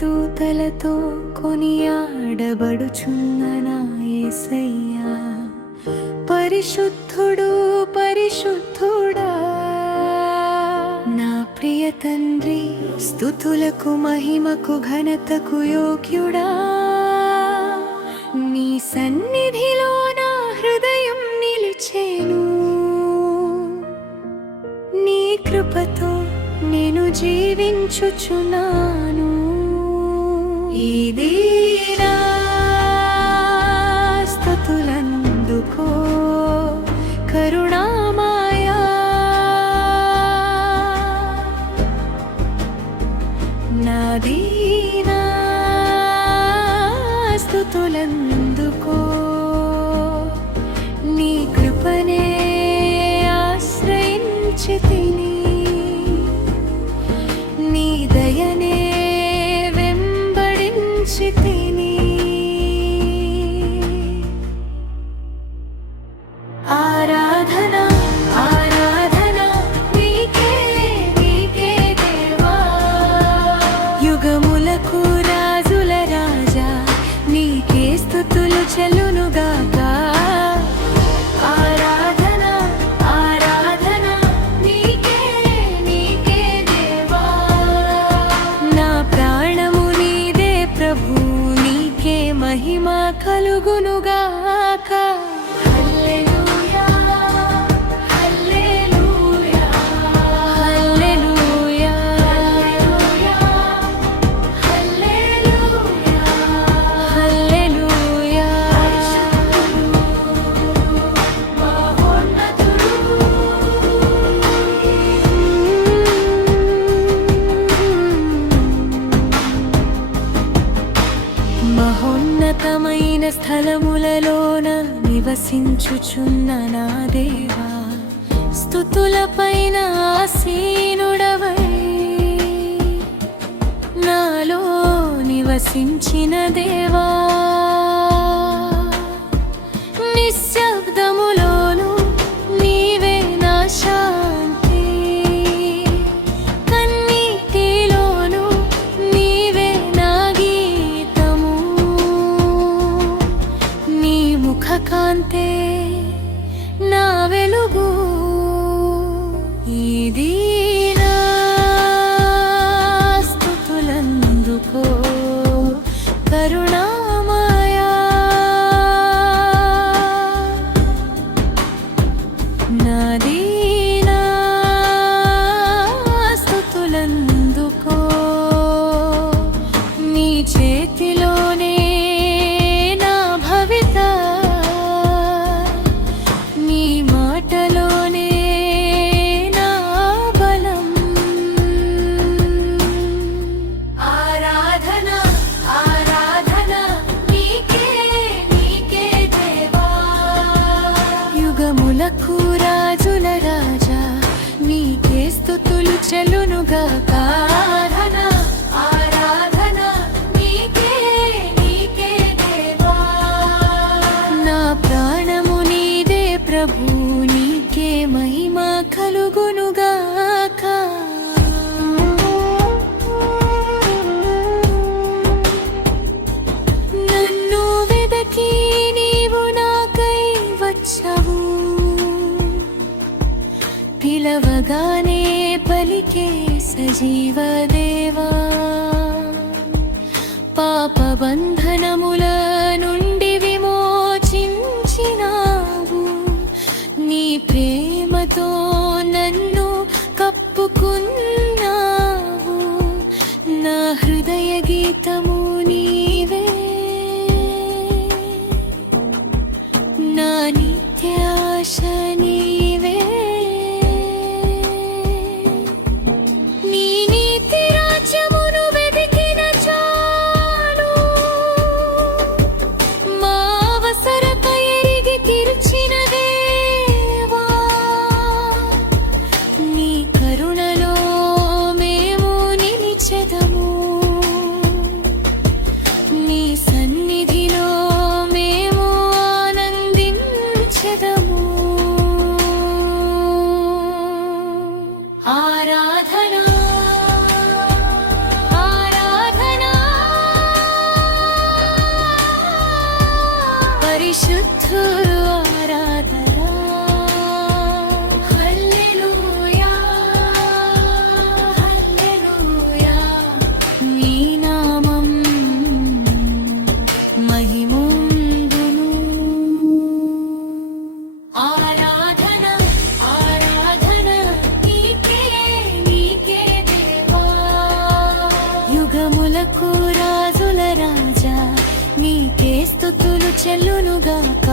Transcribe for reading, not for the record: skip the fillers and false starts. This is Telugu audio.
దూతలతో కొనియాడబడుచున్న నా యేసయ్యా, పరిశుద్ధుడు పరిశుద్ధుడా నా ప్రియ తండ్రి. స్తుతులకు మహిమకు ఘనతకు యోగ్యుడా, నీ సన్నిధిలో నా హృదయం నిలిచేను. నీ కృపతో నేను జీవించుచున్నాను. ఇదీనా స్తుతులందుకో కరుణామయా, నాదీనా స్తుతులందుకో నీ కృపనే ఆశ్రయించితిని, నీ దయనే వెంబడించితిని. ఆరాధన ఆరాధన నీకే నీకే దేవా, యుగములకు రాజుల రాజా నీకే స్తుతులు చెల్లునుగాక. ఆరాధన ఆరాధన నీకే నీకే దేవా, నా ప్రాణము నీదే ప్రభు, నీకే మహిమ కలుగునుగాక. హల్లెలూయా హల్లెలూయా హల్లెలూయా హల్లెలూయా హల్లెలూయా. మహోన్నతమైన స్థలములలోన నివసించుచున్న నా దేవా, స్తుతులపైన ఆసీనుడవై నాలో నివసించిన దేవా, నిశ్శబ్దములోను నీవే నా శాంతి, కన్నీటిలోను నీవే నా గీతము, నీ ముఖకాంతే నా వెలుగు. ఇదీనా స్తుతులందుకో కరుణామయా, నాదీనా స్తుతులందుకో నీ చేతిలోనే నా భవిత, నీ మాటలోనే నా బలం. ఆరాధన ఆరాధన నీకే నీకే దేవా, యుగములకు రాజుల రాజా నీకే స్తుతులు చెల్లునుగాక. ఆరాధన ఆరాధన నీకే నీకే దేవా, నా ప్రాణము నీదే ప్రభు, నీకే మహిమ కలుగునుగాక. నన్ను వెదకి నీవు నాకై వచ్చావు, పిలవగానే పలికే సజీవ దేవా, పాప బంధనముల నుండి విమోచించినావు, నీ ప్రేమతో నన్ను కప్పుకున్నావు, నా హృదయ గీతము నీవే, నా నిత్య ఆశ నీవే. నీ నీతి రాజ్యమును వెదికిన చాలు, మా అవసరత ఎరిగి తీర్చిన దేవా, నీ కరుణలో మేము నిలిచెదము. చెల్లునుగాక